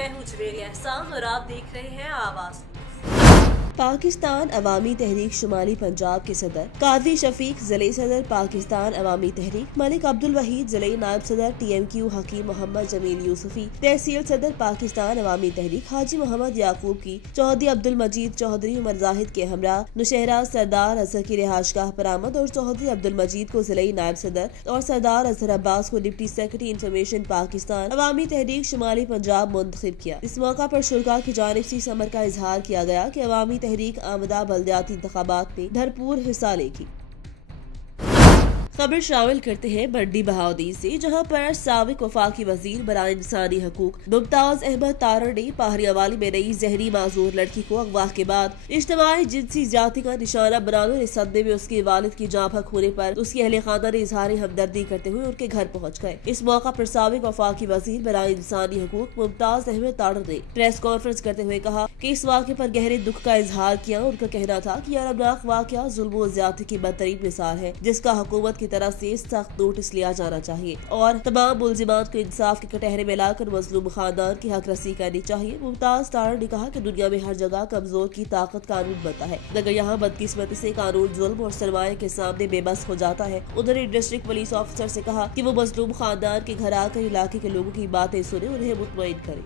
मैं हूँ जवेरिया एहसान और आप देख रहे हैं आवाज। पाकिस्तान अवामी तहरीक शुमाली पंजाब के सदर काजी शफीक, जिले सदर पाकिस्तान अवामी तहरीक मलिक अब्दुल वहीद, जिले नायब सदर TMQ हकीम मोहम्मद जमील यूसुफी, तहसील सदर पाकिस्तान अवामी तहरीक हाजी मोहम्मद याकूब की, चौधरी अब्दुल मजीद चौधरी उमर जाहिद के हमरा नुशहरा सरदार अजहर की रिहाशगाह पर आमद और चौधरी अब्दुल मजीद को जिले नायब सदर और सरदार अजहर अब्बास को डिप्टी सेक्रेटरी इंफॉर्मेशन पाकिस्तान अवामी तहरीक शुमाली पंजाब मुंतखब किया। इस मौका पर शुरा की जानिब से समर का इजहार किया गया कि अवामी तहरीक आमदा बल्दियाती इंतखाबात में भरपूर हिस्सा लेगी। खबर शामिल करते हैं मंडी बहाउद्दीन से, जहां पर साबिक वफाकी वजीर बराए इंसानी हकूक मुमताज अहमद तारड़ ने पहाड़ियावाली में नई जहरी माजूर लड़की को अगवा के बाद इज्तिमाई जिनसी ज्यादती का निशाना बनाने और इस सदमे में उसके वालिद की जाँ हक होने पर उसकी अहले खाना ने इजहार हमदर्दी करते हुए उनके घर पहुँच गए। इस मौका पर साबिक वफाकी वजीर बराए इंसानी हकूक मुमताज अहमद तारड़ ने प्रेस कॉन्फ्रेंस करते हुए कहा कि इस वाक़े पर गहरे दुख का इजहार किया। उनका कहना था कि अरबनाक वाक़या जुल्म और ज्यादती की बदतरीन मिसाल है, जिसका हुकूमत की तरफ से सख्त नोटिस लिया जाना चाहिए और तमाम मुलजिमान को इंसाफ के कटहरे में लाकर मजलूम खानदान की हक रसी करनी चाहिए। मुमताज तारड़ ने कहा कि दुनिया में हर जगह कमजोर की ताकत कानून बनता है, मगर यहाँ बदकिस्मती से कानून जुल्म और सरमाए के सामने बेबस हो जाता है। उन्होंने डिस्ट्रिक्ट पुलिस ऑफिसर से कहा कि वो मजलूम खानदान के घर आकर इलाके के लोगों की बातें सुने, उन्हें मुतमईन करें।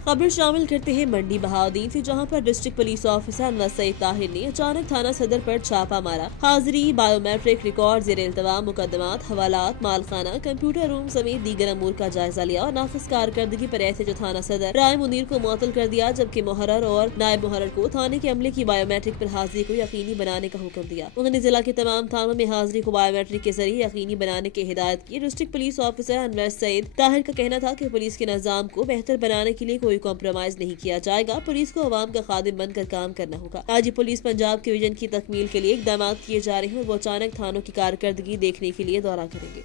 खबर शामिल करते हैं मंडी बहाउद्दीन से, जहां पर district police officer Anwar Saeed Tahir ने अचानक थाना सदर पर छापा मारा। हाजिरी, बायोमेट्रिक रिकॉर्ड, जेर इल्तवाम मुकदमात, हवालात, मालखाना, कंप्यूटर रूम समेत दीगर अमूर का जायजा लिया और नाफिज कारकर्दगी पर ऐसे जो थाना सदर राय मुनीर को मुअत्तल कर दिया, जबकि मुहर्रर और नायब मुहर्रर को थाने के अमले की बायोमेट्रिक पर हाजिरी को यकीनी बनाने का हुक्म दिया। उन्होंने जिला के तमाम थानों में हाजिरी को बायोमेट्रिक के जरिए यकीनी बनाने की हिदायत की। District police officer Anwar Saeed Tahir का कहना था कि पुलिस के निजाम को बेहतर बनाने के लिए कोई कॉम्प्रोमाइज नहीं किया जाएगा। पुलिस को अवाम का खादिम बनकर काम करना होगा। आज ही पुलिस पंजाब के विजन की तकमील के लिए इकदाम किए जा रहे हैं और वो अचानक थानों की कारकर्दगी देखने के लिए दौरा करेंगे।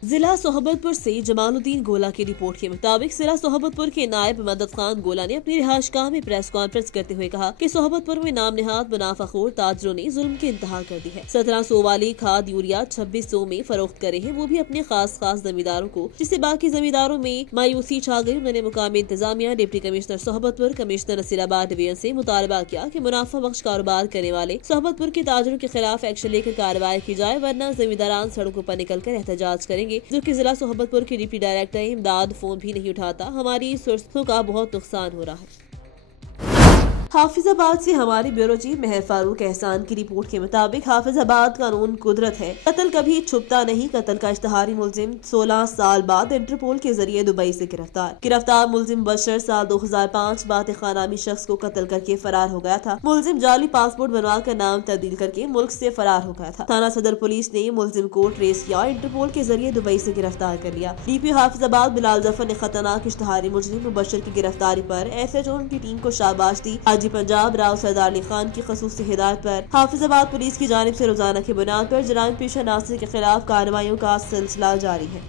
जिला सोहबतपुर से जमालुद्दीन गोला की रिपोर्ट के मुताबिक जिला सोहबतपुर के नायब मदद खान गोला ने अपनी रिहाशगाह में प्रेस कॉन्फ्रेंस करते हुए कहा कि सोहबतपुर में नाम निहाद मुनाफाखोर ताजरों ने जुल्म की इंतहा कर दी है। 1700 वाली खाद यूरिया 2600 में फरोख्त करे हैं, वो भी अपने खास जमींदारों को, जिससे बाकी जमींदारों में मायूसी छा गई। उन्होंने मुकामी इंतजामिया, deputy commissioner Sohbatpur, commissioner Nasirabad division से मुतालबा किया कि मुनाफा बख्श कारोबार करने वाले सोहबतपुर के ताजरों के खिलाफ एक्शन लेकर कार्रवाई की जाए, वरना जमींदारान सड़कों पर निकल कर एहतजाज करेंगे। जबकि जिला सोहबतपुर के डिप्टी डायरेक्टर इमदाद फोन भी नहीं उठाता। हमारी सुरक्षों का बहुत नुकसान हो रहा है। हाफिजाबाद से हमारे ब्यूरो चीफ मेहर फारूक एहसान की रिपोर्ट के मुताबिक हाफिजाबाद कानून कुदरत है, कत्ल कभी छुपता नहीं। कत्ल का इश्तहारी मुलजिम 16 साल बाद इंटरपोल के जरिए दुबई से गिरफ्तार मुलजिम बशर साल 2005 बात खानामी शख्स को कत्ल करके फरार हो गया था। मुलजिम जाली पासपोर्ट बनवा कर नाम तब्दील करके मुल्क से फरार हो गया था। थाना सदर पुलिस ने मुलजिम को ट्रेस किया, इंटरपोल के जरिए दुबई से गिरफ्तार कर लिया। DP हाफिजाबाद बिलाल जफर ने खतरनाक इश्तहारी मुलजिम बशर की गिरफ्तारी पर SHO की टीम को शाबाश दी। हाजी पंजाब राव सरदार अली खान की खसूसी हिदायत पर हाफिजाबाद पुलिस की जानिब से रोजाना की बुनियाद पर जराइम पेशा नासिर के खिलाफ कार्रवाइयों का सिलसिला जारी है।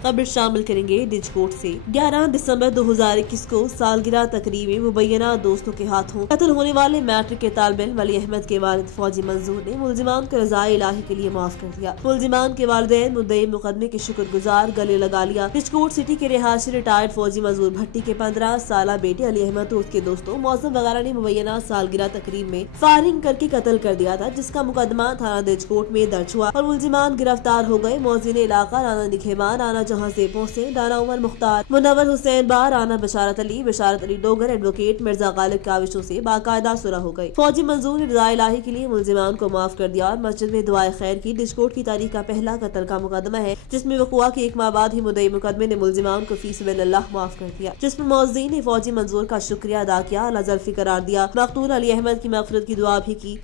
खबर शामिल करेंगे डिजकोट से। 11 दिसंबर 2021 को सालगिरह तकरीब में मुबैना दोस्तों के हाथों कत्ल होने वाले मैट्रिक के तालिब इल्म वली अहमद के वालिद फौजी मंजूर ने मुलजिमान को रज़ाए इलाही के लिए माफ कर दिया। मुलजिमान के वालिदैन मुद्दई मुकदमे के शुक्रगुजार गले लगा लिया। डिजकोट सिटी के रिहायशी रिटायर्ड फौजी मंजूर भट्टी के 15 साल बेटे अली अहमद और उसके दोस्तों मौसम वगैरह ने मुबैना सालगिरह तकरीब में फायरिंग करके कत्ल कर दिया था, जिसका मुकदमा थाना डिजकोट में दर्ज हुआ और मुलजिमान गिरफ्तार हो गए। मौजिन इलाका राना निखेमान, राना जहां से पहुंचे, राना उमर मुख्तार, मुनव्वर हुसैन बार, राना बशारत अली डोगर, एडवोकेट मिर्जा गालिब काविशों से बाकायदा सुलह हो गई। फौजी मंजूर ने रज़ाए इलाही के लिए मुलजिमान को माफ कर दिया और मस्जिद में दुआए खैर की। डिजकोट की तारीख का पहला कत्ल का मुकदमा है, जिसमें वक़ुआ के 1 माह बाद ही मुद्दई मुकदमे ने मुलजिमान को फी सबिलिल्लाह माफ कर दिया, जिसमें मौज़ीन ने फौजी मंजूर का शुक्रिया अदा किया, अल्लाह ज़ल्फ़ी करार दिया, मक़तूल अली अहमद की मग़फ़िरत की दुआ भी की।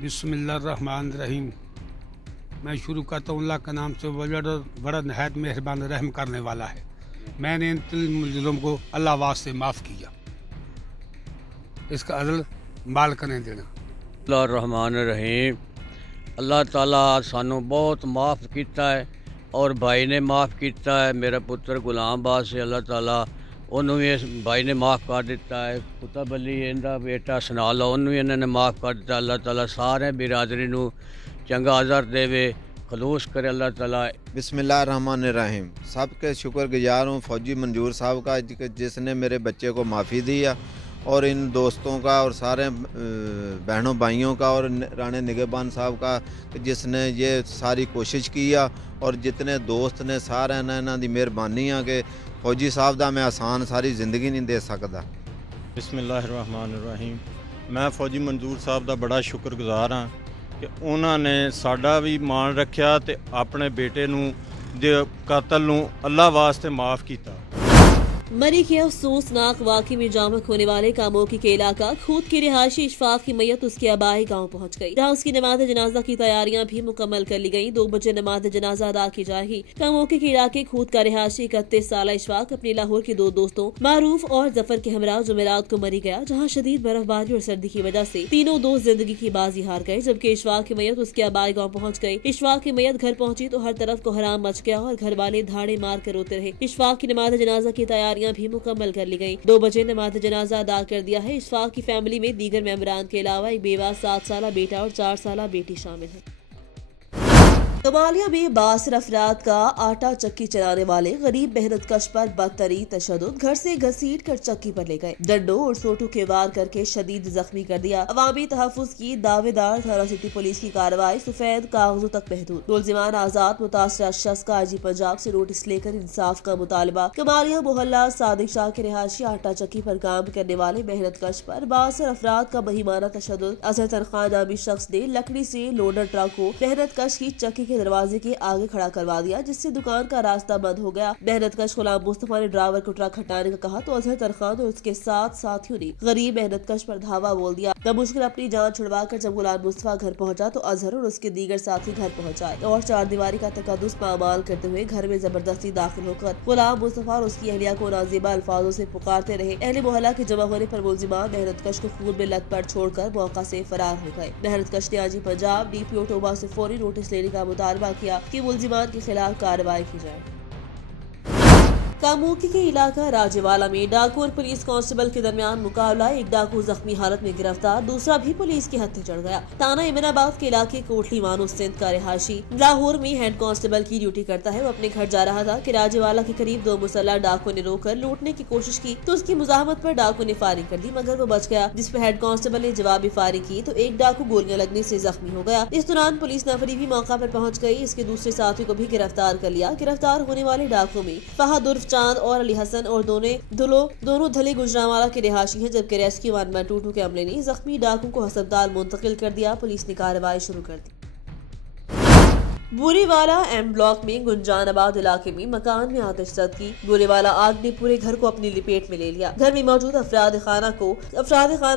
बिस्मिल्लाहिर्रहमानिर्रहीम। मैं शुरू करता हूँ अल्लाह के नाम से, बड़ा नहायत मेहरबान रहम करने वाला है। मैंने इन 3 मुल्ज़िमों को अल्लाह वास्ते माफ़ किया, इसका अदल मालिक ने देना। रहमान अल्लाह ताला सानू बहुत माफ़ किया है और भाई ने माफ़ किया है। मेरा पुत्र गुलाम बास से अल्लाह ताला उन्होंने भी इस भाई ने माफ़ कर दिता है। कुतब अली इनका बेटा सनाला उन्होंने भी इन्होंने माफ़ कर दिता। अल्लाह ताला सारे बिरादरी नू चंगा अज़र देवे खलूस करे अल्लाह ताला। बिस्मिल्लाहिर्रहमानिर्रहीम। सबके शुक्रगुजार हूँ फौजी मंजूर साहब का जिसने मेरे बच्चे को माफ़ी दिया, और इन दोस्तों का और सारे बहनों भाइयों का, और राणे निगहबान साहब का जिसने ये सारी कोशिश किया, और जितने दोस्त ने सारे ने इन्हां दी मेहरबानी आ कि फौजी साहब दा मैं आसान सारी ज़िंदगी नहीं दे सकता। बिस्मिल्लाहिर्रहमानिर्रहीम। मैं फौजी मंजूर साहब दा बड़ा शुक्रगुजार हाँ कि उन्होंने साडा भी मान रखा ते अपने बेटे नूं दे कातल नूं अल्लाह वास्ते माफ़ किया। मरी के अफसोसनाक वाक़े में जामक होने वाले कामोकी के इलाका खूद की रिहायशी इशफाक की मैयत उसके आबाई गांव पहुंच गई, जहां उसकी नमाज जनाजा की तैयारियां भी मुकम्मल कर ली गयी। 2 बजे नमाज जनाजा अदा की जाएगी। कामोकी के इलाके खूद का रिहायशी 31 साल इशफाक अपने लाहौर के 2 दोस्तों मारूफ और जफर के हमरा जुमेरात को मरी गया, जहाँ शदीद बर्फबारी और सर्दी की वजह से तीनों दोस्त जिंदगी की बाजी हार गए, जबकि इशफाक की मैयत उसके आबाई गाँव पहुँच गयी। इशफाक की मैयत घर पहुंची तो हर तरफ कोहराम मच गया और घर वाले धाड़े मार कर रोते रहे। इशफाक की नमाज जनाजा की तैयारियां भी मुकम्मल कर ली गई। 2 बजे नमाज जनाजा अदा कर दिया है। इशफाक की फैमिली में दीगर मेंबरान के अलावा एक बेवा 7 साला बेटा और 4 साला बेटी शामिल है। सोमालिया में 62 अफराद का आटा चक्की चलाने वाले गरीब मेहनत कश पर बदतरीन तशद्दुद, घर से घसीट कर चक्की पर ले गए, डंडों और सोटों के वार करके शदीद जख्मी कर दिया। अवामी तहफ़्फ़ुज़ की दावेदार थाना सिटी पुलिस की कार्रवाई सफेद कागजों तक महदूद। मुलजिमान आजाद। मुतासरा शख्स का आईजी पंजाब से नोटिस लेकर इंसाफ का मुतालबा। कमालिया मोहल्ला सादिक शाह के रिहायशी आटा चक्की पर काम करने वाले मेहनत कश पर 62 अफराद का बहिमाना तशद्दुद। अजहर तनख्वाह नामी शख्स ने लकड़ी से लोडर ट्रक को मेहनत कश की चक्की के दरवाजे के आगे खड़ा करवा दिया, जिससे दुकान का रास्ता बंद हो गया। मेहनत कश गुलाम मुस्तफा ने ड्राइवर को ट्रक हटाने का कहा तो अजहर तरखान और उसके 7 साथियों ने गरीब मेहनत कश पर धावा बोल दिया। मुश्किल अपनी जान छुड़वाकर जब गुलाम मुस्तफा घर पहुंचा तो अजहर और उसके दीगर साथी घर पहुंच आए और 4 दीवारी का तकद्दुस पामाल करते हुए घर में जबरदस्ती दाखिल होकर गुलाम मुस्तफा और उसकी अहलिया को नाज़िबा अल्फाजों से पुकारते रहे। अहले मोहल्ला के जमा होने पर मुलजिमान मेहनत कश को खून में लथपथ छोड़कर मौका से फरार हो गए। मेहनत कश ने आईजी पंजाब DPO टोबा से फौरी नोटिस लेने का मुतालबा किया कि मुलजिमान के खिलाफ कार्रवाई की जाए। कामोकी के इलाका राजेवाला में डाकू और पुलिस कांस्टेबल के दरमियान मुकाबला। एक डाकू जख्मी हालत में गिरफ्तार, दूसरा भी पुलिस के हत्थे चढ़ गया। थाना इमनाबाद के इलाके कोटली मानो सिंध का रिहायशी लाहौर में हेड कांस्टेबल की ड्यूटी करता है। वो अपने घर जा रहा था कि राजेवाला के करीब 2 मुसल्लह डाकू ने रोककर लूटने की कोशिश की तो उसकी मुजाहमत पर डाकू ने फायरिंग कर दी, मगर वो बच गया, जिस पर हेड कांस्टेबल ने जवाबी फायरिंग की तो एक डाकू गोलियां लगने से जख्मी हो गया। इस दौरान पुलिस नफरी भी मौका पर पहुंच गई। इसके दूसरे साथी को भी गिरफ्तार कर लिया। गिरफ्तार होने वाले डाकुओं में फहद उर्फ चांद और अली हसन और दोनों धले गुजरांवाला के रिहायशी हैं, जबकि रेस्क्यू 112 के अमले ने जख्मी डाकू को अस्पताल मुंतकिल कर दिया। पुलिस ने कार्रवाई शुरू कर दी। बुरीवाला M ब्लॉक में गुंजानाबाद इलाके में मकान में आतिश ज़द की। बुरीवाला आग ने पूरे घर को अपनी लिपेट में ले लिया। घर में मौजूद अफराद खाना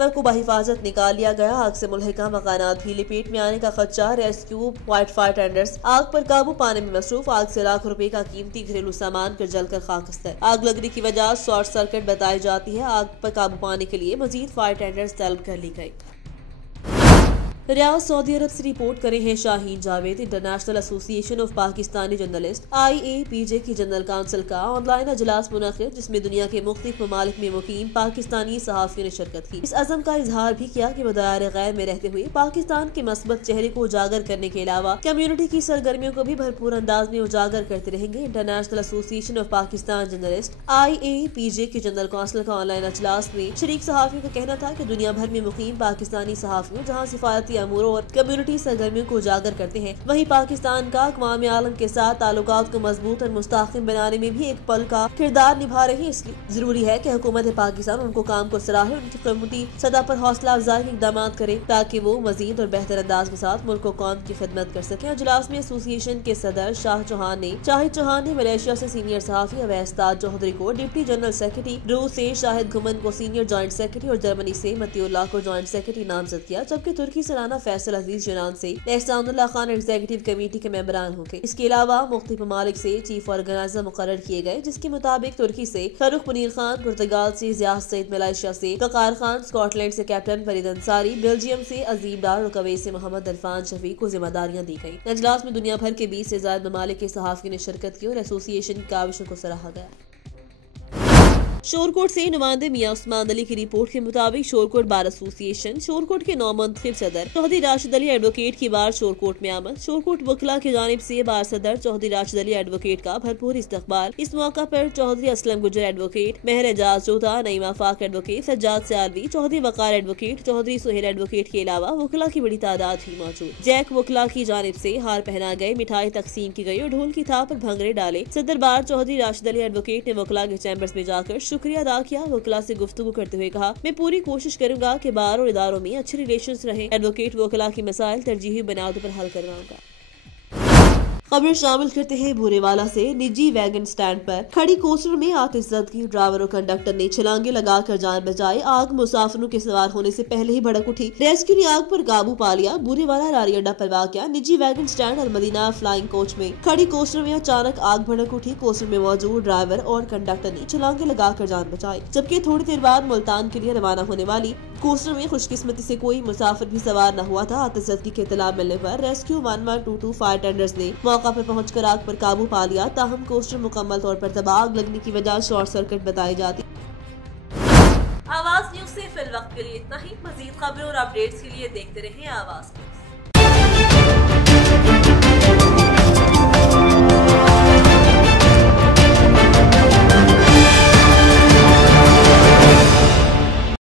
को बहिफाजत निकाल लिया गया। आग से मुल्हिका मकानात भी लिपेट में आने का खदशा। रेस्क्यू फायर टेंडर्स आग पर काबू पाने में मसरूफ। आग से लाखों रुपए का कीमती घरेलू सामान कर जलकर खाकस्तर। आग लगने की वजह शॉर्ट सर्किट बताई जाती है। आग पर काबू पाने के लिए मजीद फायर टेंडर्स तलब कर ली गयी। रियाद सऊदी अरब से रिपोर्ट करे हैं Shaheen Javed. International association of Pakistani journalist IAPJ की जनरल काउंसिल का ऑनलाइन अजलास मुनक़िद, जिसमें दुनिया के मुख्तलिफ ममालिक में मुकीम पाकिस्तानी सहाफ़ियों ने शिरकत की। इस अज़म का इजहार भी किया कि मदार गैर में रहते हुए पाकिस्तान के मस्बत चेहरे को उजागर करने के अलावा कम्युनिटी की सरगर्मियों को भी भरपूर अंदाज में उजागर करते रहेंगे। International association of Pakistan journalist IAPJ की जनरल काउंसिल का ऑनलाइन अजलास में शरीक सहाफ़ियों का कहना था कि दुनिया भर में मुकीम पाकिस्तानी सहाफ़ियों जहाँ सिफारती अमूरों और कम्युनिटी सरगर्मियों को उजागर करते हैं, वहीं पाकिस्तान का अक़वाम आलम के साथ ताल्लुकात को मजबूत और मुस्तहकम बनाने में भी एक पल का किरदार निभा रही है। इसलिए जरूरी है कि हुकूमत पाकिस्तान उनको काम को सराहे, उनकी कम्युनिटी सतह पर हौसला अफजाई के इक़दाम करे ताकि वो मजीद और बेहतर अंदाज के साथ मुल्क को कौम की खिदमत कर सके। अजलास में एसोसिएशन के सदर शाहिद चौहान ने मलेशिया से सीनियर सहाफ़ी अवैस ताज चौधरी को डिप्टी जनरल सेक्रेटरी, रूस से शाहिद घुमन को सीनियर जॉइंट सेक्रेटरी और जर्मनी से मतीउल्लाह को जॉइंट सेक्रेटरी नामजद किया, जबकि तुर्की से राना फैसल अजीज जनान से एहसानुल्लाह खान एग्जीक्यूटिव कमेटी के मेंबरान होंगे। इसके अलावा मुख्तलिफ ममालिक से चीफ ऑर्गेनाइजर मुकर्रर किए गए, जिसके मुताबिक तुर्की से फरूख मुनीर खान, पुर्तगाल से जियाद सईद, मलेशिया से वकार खान, स्कॉटलैंड से कैप्टन फरीद अंसारी, बेल्जियम से अजीम डार और कुवैत से मोहम्मद अरफान शफीक को जिम्मेदारियां दी गई। अजलास में दुनिया भर के 20 से ज्यादा ममालिक के सहाफ़ियों ने शिरकत की और एसोसिएशन की काविशों को सराहा गया। शोरकोट से नुमाइंदे मियां उस्मान अली की रिपोर्ट के मुताबिक शोरकोट बार एसोसिएशन शोरकोट के नौ मुंतखब सदर चौधरी राशिद अली एडवोकेट की बार शोरकोट में आमद। शोरकोट वकला की जानिब से बार सदर चौधरी राशिद अली एडवोकेट का भरपूर इस्तकबाल। इस मौका पर चौधरी असलम गुजर एडवोकेट, मेहर एजाज जोधा, नईमा फाक एडवोकेट, सज्जाद सियालवी, चौधरी वकार एडवोकेट, चौधरी सुहेल एडवोकेट के अलावा वकला की बड़ी तादाद भी मौजूद। जैक वकला की जानिब से हार पहना गए, मिठाई तकसीम की गई और ढोल की थाप पर भंगड़े डाले। सदर बार चौधरी राशिद अली एडवोकेट ने वकला के चैम्बर्स में जाकर शुक्रिया अदा किया। वकला से गुफ्तगू करते हुए कहा, मैं पूरी कोशिश करूंगा कि बार और इदारों में अच्छे रिलेशंस रहे। एडवोकेट वकला की मसाइल तरजीही बुनियादों पर हल करवाऊंगा। खबर शामिल करते हैं भूरेवाला से। निजी वैगन स्टैंड पर खड़ी कोस्टर में आतिशज़दगी, ड्राइवर और कंडक्टर ने छलांगे लगाकर जान बचाई। आग मुसाफिरों के सवार होने से पहले ही भड़क उठी। रेस्क्यू ने आग पर काबू पा लिया। भूरेवाला रारी अड्डा पर वाक़या निजी wagon stand Al Madina flying coach में खड़ी कोस्टर में अचानक आग भड़क उठी। कोस्टर में मौजूद ड्राइवर और कंडक्टर ने छलांगे लगाकर जान बचाई, जबकि थोड़ी देर बाद मुल्तान के लिए रवाना होने वाली कोस्टर में खुशकिस्मती से कोई मुसाफिर भी सवार न हुआ था। आतिशज़दगी के इत्तला मिलने पर रेस्क्यू 1122 फायर टेंडर्स ने मौका पर पहुंचकर आग पर काबू पा लिया। ताहम कोस्टर मुकम्मल तौर पर तबाह। आग लगने की वजह शॉर्ट सर्किट बताई जाती। आवाज न्यूज से फिल वक्त के लिए इतना ही। मजीद खबरों और अपडेट्स के लिए देखते रहें आवाज।